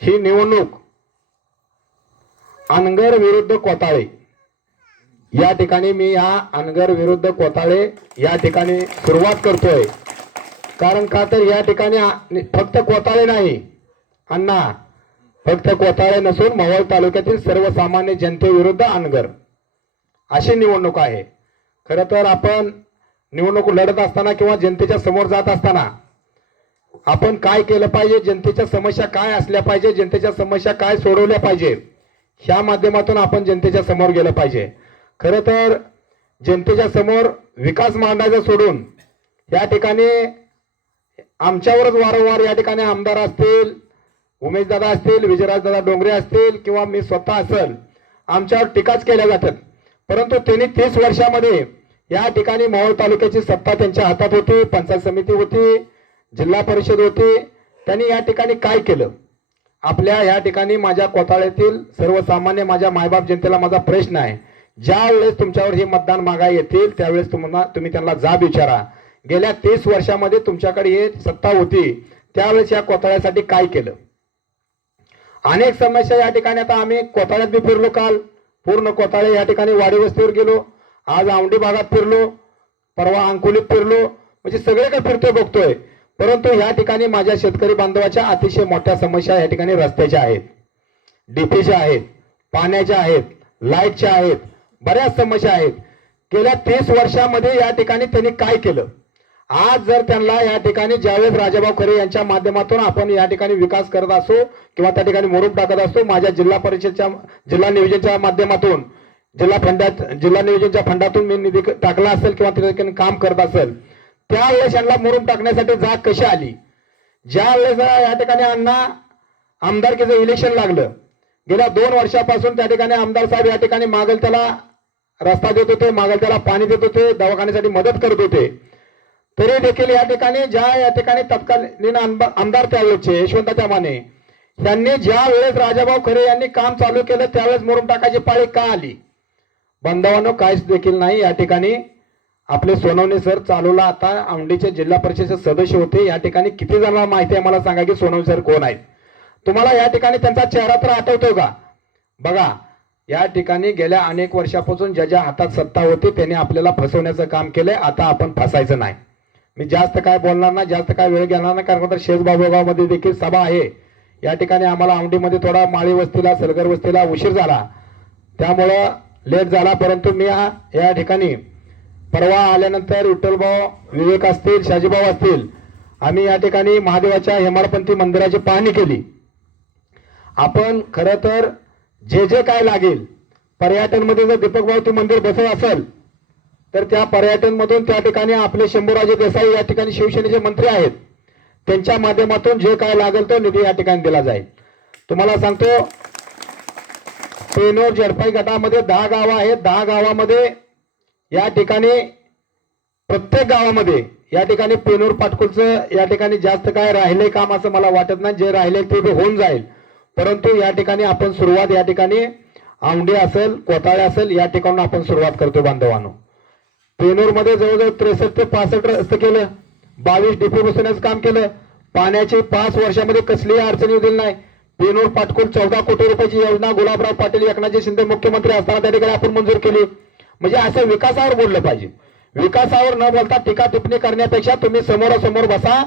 ही निवडणूक अनगर विरुद्ध कोताळे या ठिकाणी मी या अनगर विरुद्ध कोताळे या ठिकाणी सुरुवात करतोय। कारण का तर या ठिकाणी फक्त कोताळे नाही अण्णा, फक्त कोताळे नसून मावळ तालुक्यातील सर्वसामान्य जनतेविरुद्ध अनगर अशी निवडणूक आहे। खरं तर आपण निवडणूक लढत असताना किंवा जनतेच्या समोर जात असताना आपण काय केलं पाहिजे, जनतेच्या समस्या काय असल्या पाहिजे, जनतेच्या समस्या काय सोडवल्या पाहिजे, ह्या माध्यमातून आपण जनतेच्या समोर गेलं पाहिजे। खरं तर जनतेच्या समोर विकास मांडायचा सोडून या ठिकाणी आमच्यावरच वारंवार या ठिकाणी आमदार असतील, उमेशदादा असतील, विजयराजदादा डोंगरे असतील किंवा मी स्वतः असेल, आमच्यावर टीकाच केल्या जातात। परंतु त्यांनी 30 वर्षामध्ये या ठिकाणी मावळ तालुक्याची सत्ता त्यांच्या हातात होती, पंचायत समिती होती, जिल्हा परिषद होती, त्यांनी या ठिकाणी काय केलं? आपल्या या ठिकाणी माझ्या कोताळ्यातील सर्वसामान्य माझ्या मायबाप जनतेला माझा प्रश्न आहे, ज्या वेळेस तुमच्यावर हे मतदान मागाय येतील त्यावेळेस तुम्ही त्यांना जाब विचारा, गेल्या 30 वर्षामध्ये तुमच्याकडे हे सत्ता होती त्यावेळेस या कोताळ्यासाठी काय केलं? अनेक समस्या या ठिकाणी, आता आम्ही कोताळ्यात बी फिरलो, काल पूर्ण कोताळे या ठिकाणी वाडी वस्तीवर गेलो, आज औंढी भागात फिरलो, परवा अंकुलीत फिरलो, म्हणजे सगळीकडे फिरतोय बघतोय। परंतु या ठिकाणी माझ्या शेतकरी बांधवाच्या अतिशय मोठ्या समस्या या ठिकाणी रस्त्याच्या आहेत, डीपीच्या आहेत, पाण्याच्या आहेत, लाईटच्या आहेत, बऱ्याच समस्या आहेत। गेल्या 30 वर्षामध्ये या ठिकाणी त्यांनी काय केलं? आज जर त्यांना या ठिकाणी ज्यावेळेस राजाभाऊ खरे यांच्या माध्यमातून आपण या ठिकाणी विकास करत असो किंवा त्या ठिकाणी मुरुम टाकत असतो, माझ्या जिल्हा परिषदच्या जिल्हा नियोजनच्या माध्यमातून जिल्हा नियोजनच्या फंडातून मी निधी टाकला असेल किंवा त्या ठिकाणी काम करत असेल, त्यावेळेस यांना मुरुम टाकण्यासाठी जाग कशी आली? ज्या वेळेस या ठिकाणी अण्णा आमदारकीचं इलेक्शन लागलं, गेल्या 2 वर्षापासून त्या ठिकाणी आमदार साहेब या ठिकाणी मागल त्याला रस्ता देत होते, मागल त्याला पाणी देत होते, दवाखान्यासाठी मदत करत होते, तरी देखील या ठिकाणी या ठिकाणी तत्कालीन आमदार त्यावेळेचे यशवंत माने यांनी ज्या वेळेस राजाभाऊ खरे यांनी काम चालू केलं त्यावेळेस मुरुम टाकायची पाळी का आली? बांधवांनो, काहीच देखील नाही। या ठिकाणी आपले सोनवणे सर चालूला आता औंढीचे जिल्हा परिषदेचे सदस्य होते, या ठिकाणी किती जणांना माहिती आहे मला सांगा की सोनवणे सर कोण आहेत? तुम्हाला या ठिकाणी त्यांचा चेहरा तर आठवतो का? बघा, या ठिकाणी गेल्या अनेक वर्षापासून ज्याच्या हातात सत्ता होती त्यांनी आपल्याला फसवण्याचं काम केलंय। आता आपण फसायचं नाही। मी जास्त काय बोलणार नाही, जास्त काय वेळ घेणार नाही, कारण तर शेजबाबूगावमध्ये देखील सभा आहे। या ठिकाणी आम्हाला औंढीमध्ये थोडा माळी वस्तीला सलगर वस्तीला उशीर झाला, त्यामुळं लेट झाला। परंतु मी या ठिकाणी परवा आल्यानंतर विठ्ठलभाऊ विवेक असतील, शाजीभाऊ असतील, आम्ही या ठिकाणी महादेवाच्या हेमाडपंथी मंदिराची पाहणी केली। आपण खरं तर जे काय लागेल पर्यटनमध्ये जर दीपकभाऊ ते मंदिर बसवत असेल तर त्या पर्यटनमधून त्या ठिकाणी आपले शंभूराजे देसाई या ठिकाणी शिवसेनेचे मंत्री आहेत, त्यांच्या माध्यमातून जे काय लागेल तो निधी या ठिकाणी दिला जाईल। तुम्हाला सांगतो, पेनोर जडपाई गटामध्ये 10 गावं आहेत, 10 गावामध्ये या ठिकाणी प्रत्येक गावामध्ये या ठिकाणी पेनोर पाटकुलचं या ठिकाणी जास्त काय राहिले काम असं मला वाटत नाही, जे राहिले ते होऊन जाईल। परंतु या ठिकाणी आपण सुरुवात या ठिकाणी औंढी असेल, कोताळे असेल, या ठिकाणून आपण सुरुवात करतो बांधवांनो। पेनोर मध्ये जवळजवळ 63 ते 65 रस्ते केलं, 22 डीपी बसवण्याचं काम केलं, पाण्याची 5 वर्षामध्ये कसलीही अडचण येऊ दिली नाही। पेनोर पाटकुल 14 कोटी रुपयाची योजना गुलाबराव पाटील एकनाथजी शिंदे मुख्यमंत्री असताना त्या ठिकाणी आपण मंजूर केली। म्हणजे असं विकासावर बोललं पाहिजे, विकासावर न बोलता टीका टिप्पणी करण्यापेक्षा तुम्ही समोरासमोर बसा,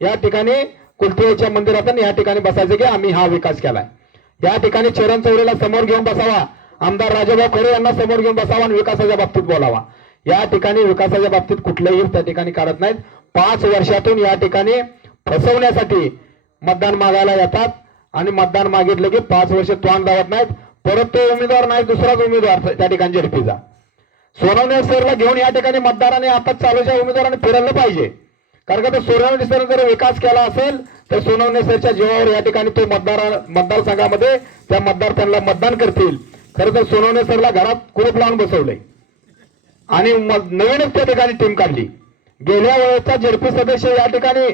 या ठिकाणी कुलदेवीच्या मंदिरातून या ठिकाणी बसायचं की आम्ही हा विकास केलाय। या ठिकाणी चरण चौरेला समोर घेऊन बसावा, आमदार राजाभाऊ खरे यांना समोर घेऊन बसावा आणि विकासाच्या बाबतीत बोलावा। या ठिकाणी विकासाच्या बाबतीत कुठलेही त्या ठिकाणी काढत नाहीत। 5 वर्षातून या ठिकाणी फसवण्यासाठी मतदान मागायला येतात आणि मतदान मागितलं की 5 वर्ष तोंड दावत नाहीत, परत तो उमेदवार नाही दुसराच उमेदवार त्या ठिकाणी झडपीचा। सोनवणे सरला घेऊन या ठिकाणी मतदारांनी आता चालूच्या उमेदवारांनी फिरवलं पाहिजे, कारण का सोनवणे सर जर विकास केला असेल तर सोनवणे सरच्या जीवावर या ठिकाणी तो मतदारसंघामध्ये त्या त्यांना मतदान करतील। खरं तर सोनवणे सरला घरात कुलूप लावून बसवलंय आणि नवीनच त्या ठिकाणी टीम काढली। गेल्या वेळेचा झडपी सदस्य या ठिकाणी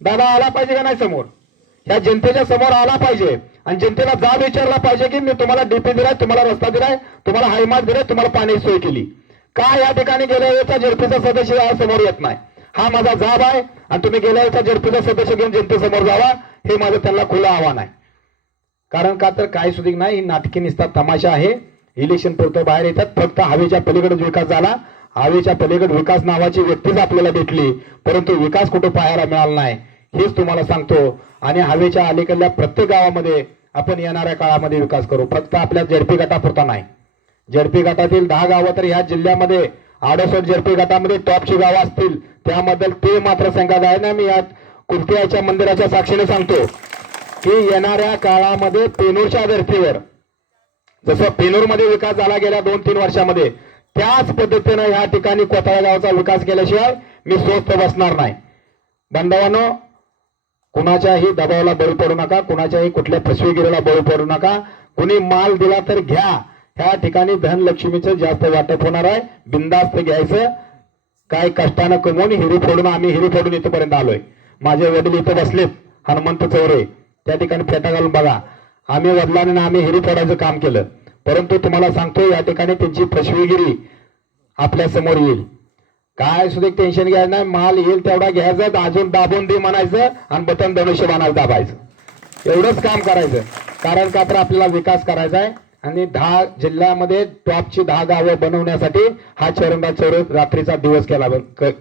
दादा आला पाहिजे का नाही समोर, या जनतेच्या समोर आला पाहिजे आणि जनतेला जाब विचारला पाहिजे की मी तुम्हाला डीपी दिलाय, तुम्हाला रस्ता दिलाय, तुम्हाला हायमार्ट दिलाय, तुम्हाला पाण्याची सोय केली का? या ठिकाणी गेल्या वेळेचा झडपीचा सदस्य समोर येत नाही, हा माझा जाब आहे आणि तुम्ही गेल्या वेळेचा झडपीचा सदस्य घेऊन जनतेसमोर जावा, हे माझं त्यांना खुलं आव्हान आहे। कारण का तर काय सुद्धा नाही, ही नाटकी निसतात तमाशा आहे. इलेक्शन पुरतं बाहेर येतात, फक्त हवेच्या पलीकडे विकास झाला, हवेच्या पलीकडे विकास नावाची व्यक्तीच आपल्याला भेटली, परंतु विकास कुठे पाहायला मिळाला नाही, हेच तुम्हाला सांगतो. आणि हवेच्या अलीकडल्या प्रत्येक गावामध्ये आपण येणाऱ्या काळामध्ये विकास करू, फक्त आपल्या झडपी गटापुरता नाही. झडपी गटातील 10 गावं तर ह्या जिल्ह्यामध्ये 68 झडपी गटामध्ये टॉपची गावं असतील, त्याबद्दल ते मात्र सांगत आहे ना. मी या कुर्तियाच्या मंदिराच्या साक्षीने सांगतो की येणाऱ्या काळामध्ये पेनूरच्या धर्तीवर जसं पेनूरमध्ये विकास झाला गेल्या 2-3 वर्षामध्ये, त्याच पद्धतीने या ठिकाणी कोथळा गावाचा विकास केल्याशिवाय मी स्वस्थ बसणार नाही. बांधवांनो, कुणाच्याही दबावाला बळी पडू नका, कुणाच्याही कुठल्या फसवेगिरीला बळी पडू नका. कुणी माल दिला तर घ्या, ह्या ठिकाणी धनलक्ष्मीचं जास्त वाटप होणार आहे, बिंदास्त घ्यायचं. काय कष्टानं कमवून हिरी फोडून, आम्ही हिरी फोडून इथपर्यंत आलोय. माझे वडील इथं बसलेत, हनुमंत चौरे, त्या ठिकाणी फेटा घालून बघा. आम्ही वडिलांना आम्ही हिरी फोडायचं काम केलं, परंतु तुम्हाला सांगतो या ठिकाणी त्यांची फसवेगिरी आपल्या समोर येईल. काय सुद्धा टेन्शन घ्यायचं नाही, माल येईल तेवढा घ्यायचा, अजून दाबून दे म्हणायचं आणि बटन धनुष्यबाणाला दाबायचं, एवढंच काम करायचं. कारण का तर आपल्याला विकास करायचा आहे आणि 10 जिल्ह्यामध्ये टॉपची 10 गावं बनवण्यासाठी हा चरणराज चौरे रात्रीचा दिवस केला.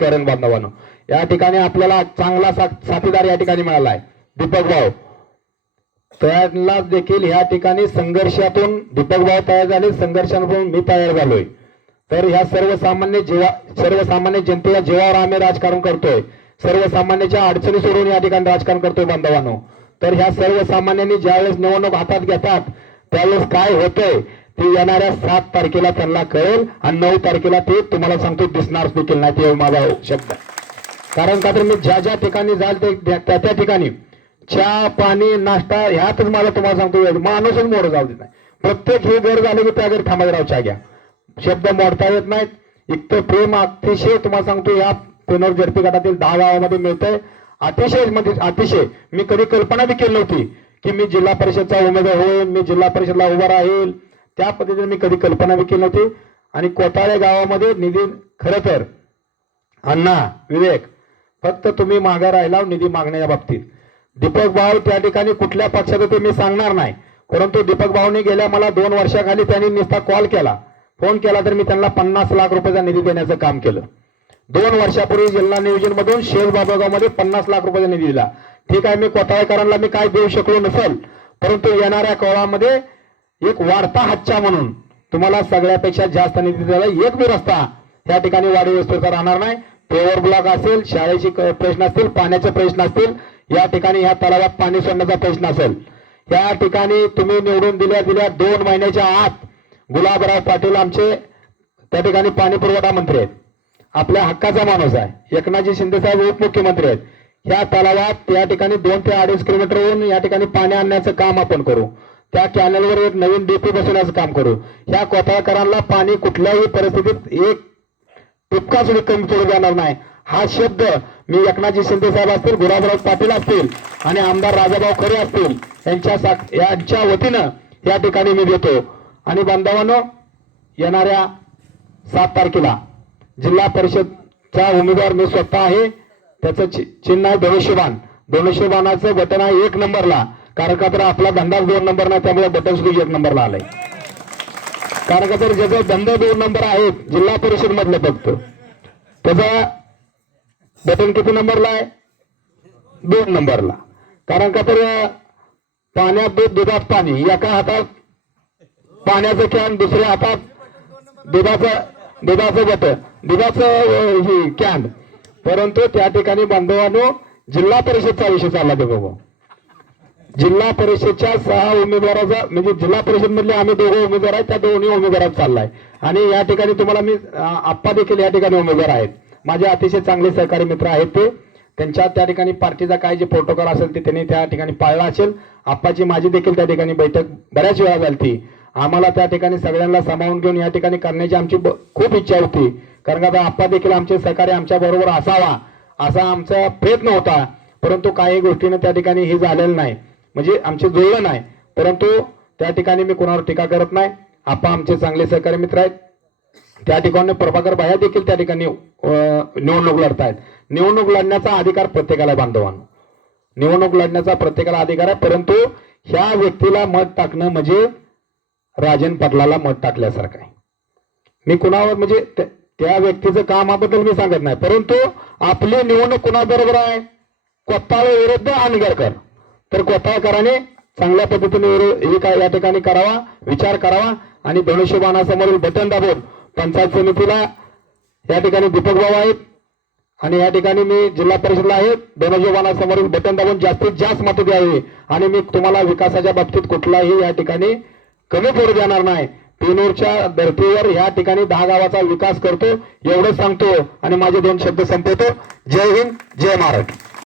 करण बांधवांनो, या ठिकाणी आपल्याला चांगला साथीदार या ठिकाणी मिळाला आहे, दीपक भाऊ. त्यांना देखील या ठिकाणी संघर्षातून दीपक भाऊ तयार झाले, संघर्षातून मी तयार झालोय. तर ह्या सर्वसामान्य जनतेच्या जीवावर आम्ही राजकारण करतोय, सर्वसामान्याच्या अडचणी सोडून या ठिकाणी राजकारण करतोय बांधवांनो. तर ह्या सर्वसामान्यांनी ज्यावेळेस निवडणूक हातात घेतात त्यावेळेस काय होतंय ते येणाऱ्या 7 तारखेला त्यांना कळेल आणि 9 तारखेला ते तुम्हाला सांगतो दिसणार देखील नाही, ते माझा शब्द. कारण का तर मी ज्या ज्या ठिकाणी जाल ते त्या ठिकाणी चहा पाणी नाश्ता ह्यातच मला तुम्हाला सांगतो माणूसच मोड जाऊ देत नाही. प्रत्येक हे घर झालं की त्या घरी थांबायला राहू, चहा घ्या, शब्द मोडता येत नाहीत. इतकं प्रेम अतिशय तुम्हाला सांगतो या पेनोर झडपी गटातील 10 गावामध्ये मिळतंय. अतिशय मी कधी कल्पना देखील नव्हती की मी जिल्हा परिषदचा उमेदवार होईल, मी जिल्हा परिषदला उभा राहील, त्या पद्धतीने मी कधी कल्पना देखील नव्हती. आणि कोताळे गावामध्ये निधी खरं तर अण्णा विवेक फक्त तुम्ही मागे राहिला निधी मागण्याच्या बाबतीत. दीपक भाऊ त्या ठिकाणी कुठल्या पक्षाचं ते मी सांगणार नाही, परंतु दीपक भाऊने गेल्या मला 2 वर्षाखाली त्यांनी नुसता कॉल केला, फोन केला, तर मी त्यांना 50 लाख रुपयाचा निधी देण्याचं काम केलं. 2 वर्षापूर्वी जिल्हा नियोजन मधून शेज बाबगावमध्ये 50 लाख रुपयाचा निधी दिला. ठीक आहे, मी कोताळेकरांना मी काय देऊ शकलो नसेल, परंतु येणाऱ्या काळामध्ये एक वाढता हातच्या म्हणून तुम्हाला सगळ्यापेक्षा जास्त निधी दिला. एक बी रस्ता या ठिकाणी वाढीव वस्तूचा राहणार नाही. पेवर ब्लॉक असेल, शाळेचे प्रश्न असतील, पाण्याचे प्रश्न असतील, या ठिकाणी ह्या तलावात पाणी सोडण्याचा प्रश्न असेल, या ठिकाणी तुम्ही निवडून दिल्या 2 महिन्याच्या आत गुलाबराव पाटील आमचे त्या ठिकाणी पाणी पुरवठा मंत्री आहेत, आपल्या हक्काचा माणूस आहे. एकनाथजी शिंदे साहेब उपमुख्यमंत्री आहेत. ह्या तलावात या ठिकाणी 2 ते 2.5 किलोमीटरहून या ठिकाणी पाणी आणण्याचं काम आपण करू. त्या कॅनलवर एक नवीन डीपी बसवण्याचं काम करू. ह्या कोताळकरांना पाणी कुठल्याही परिस्थितीत एक टिपका सुद्धा कमी पडू देणार नाही. हा शब्द मी एकनाथजी शिंदे साहेब असतील, गुलाबराव पाटील असतील आणि आमदार राजाभाऊ खरे असतील यांच्या वतीनं या ठिकाणी मी देतो. आणि बांधवांनो, येणाऱ्या 7 तारखेला जिल्हा परिषदचा उमेदवार मी स्वतः आहे. त्याचं चिन्ह आहे धनुष्यबाण. धनुष्यबाणाचं बटन आहे 1 नंबरला. कारण का तर आपला धंदाच 2 नंबर नाही, त्यामुळे बटन सुद्धा 1 नंबरला आलंय. कारण का तर ज्याचा धंदा 2 नंबर आहे जिल्हा परिषद मधलं फक्त, त्याचा बटन किती नंबरला आहे? 2 नंबरला. कारण का तर पाण्यात दूध, दुधात पाणी, एका हातात पाण्याचं कॅन, दुसऱ्या हातात दुधाचं बटन, दुधाचं ही कॅन. परंतु त्या ठिकाणी बांधवांनो जिल्हा परिषदचा विषय चालला बघा. जिल्हा परिषदच्या 6 उमेदवाराचा म्हणजे जिल्हा परिषद मधले आम्ही 2 उमेदवार आहेत, त्या दोन्ही उमेदवारात चाललाय. आणि या ठिकाणी तुम्हाला मी आप्पा देखील या ठिकाणी उमेदवार आहेत, माझे अतिशय चांगले सहकारी मित्र आहेत. ते त्यांच्या त्या ठिकाणी पार्टीचा काय जे प्रोटोकॉल असेल ते त्यांनी त्या ठिकाणी पाळला असेल. आप्पाची माझी देखील त्या ठिकाणी बैठक बऱ्याच वेळा झाली. आम्हाला त्या ठिकाणी सगळ्यांना सामावून घेऊन या ठिकाणी करण्याची आमची खूप इच्छा होती. कारण का आप्पा देखील आमचे सहकारी आमच्या बरोबर असावा असा आमचा प्रयत्न होता. परंतु काही गोष्टीने त्या ठिकाणी हे झालेलं नाही, म्हणजे आमचे जुळलं नाही. परंतु त्या ठिकाणी मी कोणावर टीका करत नाही. आप्पा आमचे चांगले सहकारी मित्र आहेत. त्या ठिकाणी प्रभाकर भाया देखील त्या ठिकाणी निवडणूक लढतायत. निवडणूक लढण्याचा अधिकार प्रत्येकाला बांधवांनो, निवडणूक लढण्याचा प्रत्येकाला अधिकार आहे. परंतु ह्या व्यक्तीला मत टाकणं म्हणजे राजन पाटलाला मत टाकल्यासारखं आहे. मी कुणावर म्हणजे त्या व्यक्तीचं कामाबद्दल मी सांगत नाही, परंतु आपली निवडणूक कुणाबरोबर आहे? कोत्ताळे विरुद्ध अनगरकर. तर कोत्ताळकरांनी चांगल्या पद्धतीने हे काय या ठिकाणी करावा, विचार करावा आणि धनुष्यबाणासमोरील बटन दाबून पंचायत समितीला या ठिकाणी दीपक भाऊ आहेत आणि या ठिकाणी मी जिल्हा परिषदला आहे. धनुष्यबाणासमोरील बटन दाबून जास्तीत जास्त मतं द्यावी आणि मी तुम्हाला विकासाच्या बाबतीत कुठलाही या ठिकाणी कमी पडू देणार नाही. पेनूरच्या धर्तीवर या ठिकाणी 10 गावाचा विकास करतो एवढं सांगतो आणि माझे 2 शब्द संपवतो. जय हिंद, जय महाराष्ट्र.